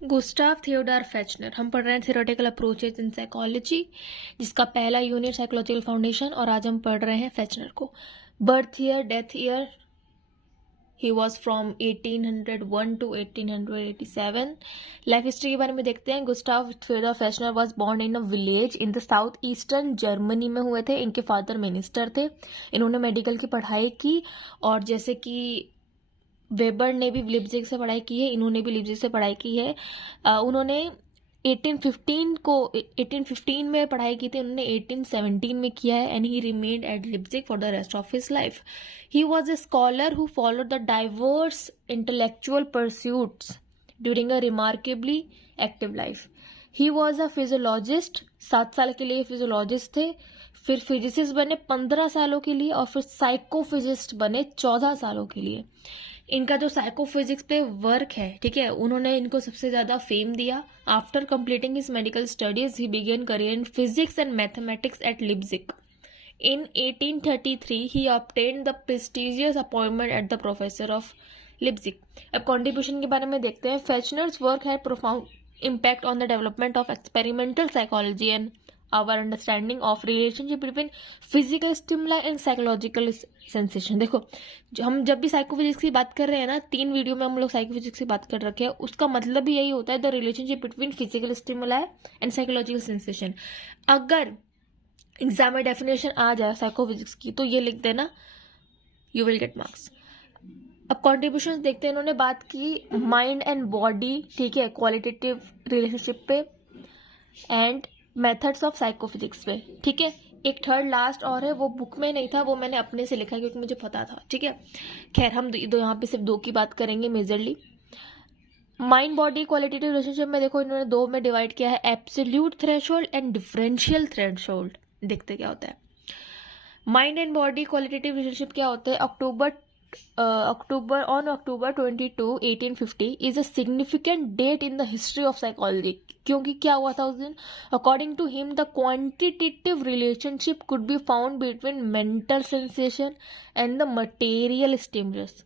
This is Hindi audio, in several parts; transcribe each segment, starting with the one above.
गुस्टाव थियोडोर फेचनर। हम पढ़ रहे हैं थियोरेटिकल अप्रोचेज इन साइकोलॉजी, जिसका पहला यूनिट साइकोलॉजिकल फाउंडेशन, और आज हम पढ़ रहे हैं फेचनर को। Birth year, death year, he was from 1801 to 1887। Life history के बारे में देखते हैं। Gustav Theodor Fechner was born in a village in the south eastern Germany में हुए थे। इनके फादर मिनिस्टर थे। इन्होंने मेडिकल की पढ़ाई की, और जैसे कि वेबर ने भी लिप्जिग से पढ़ाई की है, इन्होंने भी लिप्जिग से पढ़ाई की है। उन्होंने 1815 में पढ़ाई की थी, उन्होंने 1817 में किया है, and he remained at Leipzig for the rest of his life. He was a scholar who followed the diverse intellectual pursuits during a remarkably active life. He was a physiologist, 7 साल के लिए फिजियोलॉजिस्ट थे, फिर फिजिसिस्ट बने 15 सालों के लिए, और फिर साइकोफिजिस्ट बने 14 सालों के लिए। इनका जो साइकोफिजिक्स पे वर्क है, ठीक है, उन्होंने इनको सबसे ज़्यादा फेम दिया। After completing his medical studies he begin career in physics and mathematics eight Leipzig. In 1833 he obtained the prestigious appointment at the professor of Leipzig। अब contribution के बारे में देखते हैं। Fechner's work had profound impact on the development of experimental psychology and our understanding of relationship between physical stimuli and psychological sensation। देखो, हम जब भी साइकोफिजिक्स की बात कर रहे हैं ना, 3 वीडियो में हम लोग साइकोफिजिक्स की बात कर रखे हैं, उसका मतलब भी यही होता है, the relationship between physical stimuli and psychological sensation. अगर एग्जाम में डेफिनेशन आ जाए साइकोफिजिक्स की तो ये लिख देना, यू विल गेट मार्क्स। अब कॉन्ट्रीब्यूशन देखते हैं। इन्होंने बात की माइंड एंड बॉडी, ठीक है, क्वालिटेटिव रिलेशनशिप पे, एंड मेथड्स ऑफ साइकोफिजिक्स पे, ठीक है। एक थर्ड लास्ट और है, वो बुक में नहीं था, वो मैंने अपने से लिखा क्योंकि मुझे पता था, ठीक है। खैर, हम दो यहाँ पे सिर्फ 2 की बात करेंगे majorly. Mind body qualitative relationship में देखो, इन्होंने 2 में डिवाइड किया है, absolute threshold and differential threshold. देखते क्या होता है। Mind and body qualitative relationship क्या होता है। October 22, 1850 is a significant date in the history of psychology. क्योंकि क्या हुआ था उस दिन। According to him the quantitative relationship could be found between mental sensation and the material stimulus.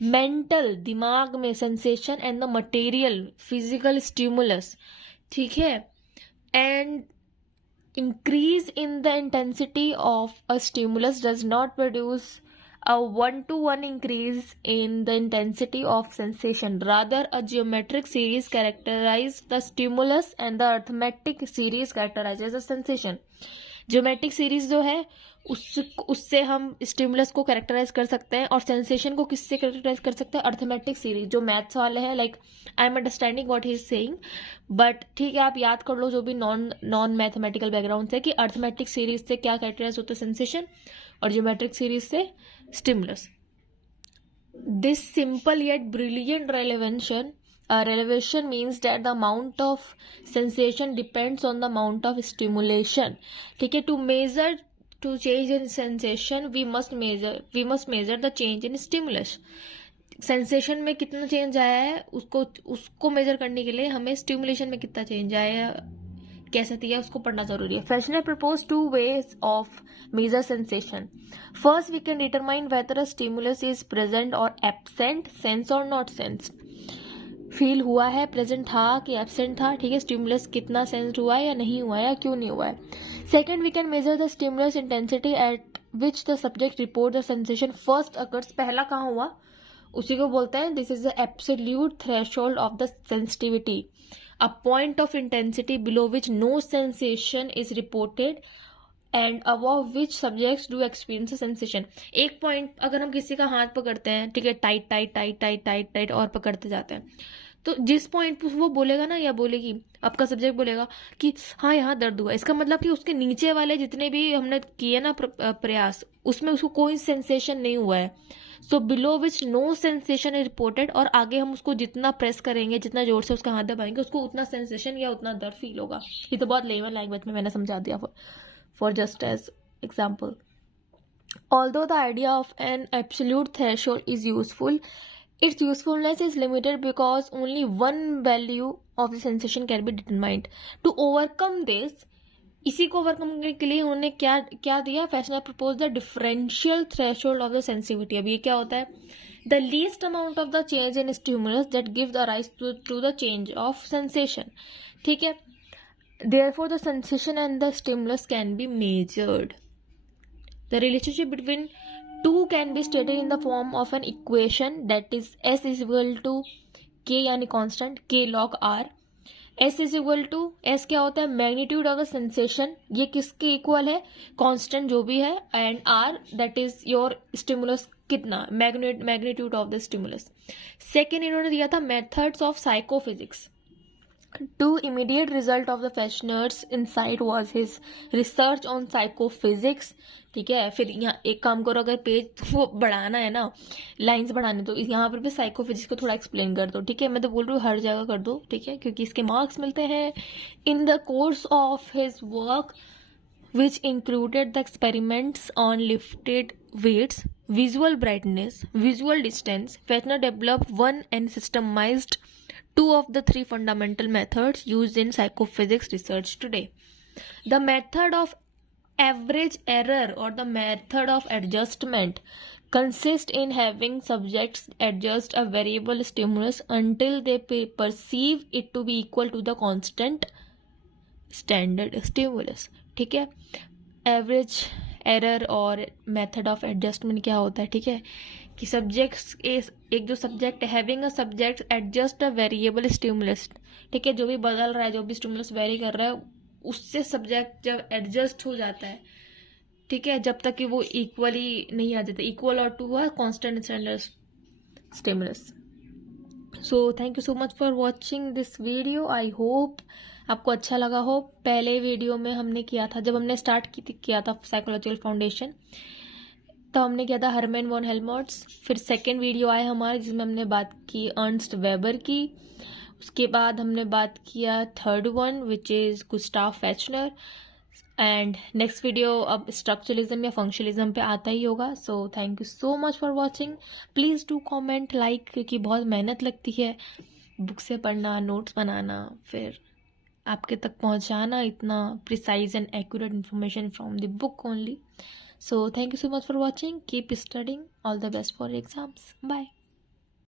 Mental, दिमाग में, sensation, and the material, physical stimulus, ठीक है। And increase in the intensity of a stimulus does not produce a one-to-one increase in the intensity of sensation. Rather, a geometric series characterizes the stimulus and the arithmetic series characterizes the sensation. Geometric series जो है उससे हम स्टिमुलस को कैरेक्टराइज कर सकते हैं, और सेंसेशन को किससे कैरेक्टराइज कर सकते हैं, अर्थमेटिक सीरीज, जो मैथ्स वाले हैं। Like I am understanding what he is saying, but ठीक है, आप याद कर लो जो भी नॉन मैथमेटिकल बैकग्राउंड से, कि अर्थमेटिक सीरीज से क्या कैरेक्टराइज होता है, सेंसेशन, और ज्योमेट्रिक सीरीज से stimulus. This simple yet brilliant relevation means that the amount of sensation depends on the amount of stimulation, ठीक है। to change in sensation we must measure the change in stimulus। Sensation में कितना चेंज आया है उसको मेजर करने के लिए हमें स्टिमुलेशन में कितना चेंज आया है, कैसे दिया, उसको पढ़ना जरूरी है। Fechner propose 2 ways of measure sensation। First, we can determine whether a stimulus is present or absent, sense or not sensed। Feel हुआ है, प्रेजेंट था कि एब्सेंट था, ठीक है। स्टिमुलस कितना सेंस्ड हुआ है या नहीं हुआ है, या क्यों नहीं हुआ है। Second, we can measure the stimulus intensity at which the subject report the sensation first occurs. पहला कहाँ हुआ, उसी को बोलते हैं this is the absolute threshold of the sensitivity, a point of intensity below which no sensation is reported and above which subjects do experience sensation. एक पॉइंट, अगर हम किसी का हाथ पकड़ते हैं, ठीक है, tight tight tight tight tight tight और पकड़ते जाते हैं, तो जिस पॉइंट पर वो बोलेगा ना, या बोलेगी, आपका सब्जेक्ट बोलेगा कि हाँ यहाँ दर्द हुआ, इसका मतलब कि उसके नीचे वाले जितने भी हमने किए ना प्रयास, उसमें उसको कोई सेंसेशन नहीं हुआ है। So below which no sensation is reported, और आगे हम उसको जितना प्रेस करेंगे, जितना जोर से उसका हाथ दबाएंगे, उसको उतना सेंसेशन या उतना दर्द फील होगा। ये तो बहुत लेमन लैंग्वेज में मैंने समझा दिया for just as example। Although the idea of an absolute threshold is useful, its usefulness is limited because only one value of the sensation can be determined। To overcome this, इसी को ओवरकम करने के लिए उन्होंने क्या दिया, Fechner propose the differential threshold of the sensitivity. अब ये क्या होता है the least amount of the change in stimulus that gives the rise to the change of sensation. ठीक है, therefore the sensation and the stimulus can be measured. The relationship between two can be stated in the form of an equation, that is S is equal to K यानी constant K log R. S is equal to, S क्या होता है, मैग्नीट्यूड ऑफ द सेंसेशन, ये किसके इक्वल है, कांस्टेंट जो भी है, and R that is your stimulus कितना, magnitude of the stimulus. Second इन्होंने दिया था methods of psychophysics. Two immediate result of the Fechner's insight was his research on psychophysics. ठीक है, फिर यहाँ एक काम करो, अगर पेज वो बढ़ाना है ना, लाइंस बढ़ाने, तो यहाँ पर भी साइकोफिजिक्स को थोड़ा एक्सप्लेन कर दो. ठीक है, मैं तो बोल रही हूँ हर जगह कर दो. ठीक है, क्योंकि इसके मार्क्स मिलते हैं. In the course of his work which included the experiments on lifted weights, visual brightness, visual distance, Fechner developed one and systemized two of the three fundamental methods used in psychophysics research today. The method of average error or the method of adjustment consists in having subjects adjust a variable stimulus until they perceive it to be equal to the constant standard stimulus. ठीक है, एवरेज एरर और मेथड ऑफ एडजस्टमेंट क्या होता है. ठीक है, कि सब्जेक्ट्स एक जो subject having a subject adjust a variable stimulus. ठीक है, जो भी बदल रहा है, जो भी स्टिमुलस वेरी कर रहा है, उससे सब्जेक्ट जब एडजस्ट हो जाता है, ठीक है, जब तक कि वो इक्वली नहीं आ जाता, इक्वल और to a constant standard stimulus. So thank you so much for watching this video. I hope आपको अच्छा लगा हो. पहले वीडियो में हमने किया था, जब हमने स्टार्ट किया था साइकोलॉजिकल फाउंडेशन, तो हमने किया था हरमैन वॉन हेल्महोल्ट्ज. फिर सेकेंड वीडियो आया हमारा जिसमें हमने बात की अर्नस्ट वेबर की. उसके बाद हमने बात किया third one which is Gustav Fechner. And next video अब स्ट्रक्चरलिज्म या फंक्शनलिज्म पे आता ही होगा. So thank you so much for watching. Please do comment, like, क्योंकि बहुत मेहनत लगती है बुक से पढ़ना, नोट्स बनाना, फिर आपके तक पहुंचाना इतना precise and accurate information from the book only. So thank you so much for watching. Keep studying. All the best for exams. Bye.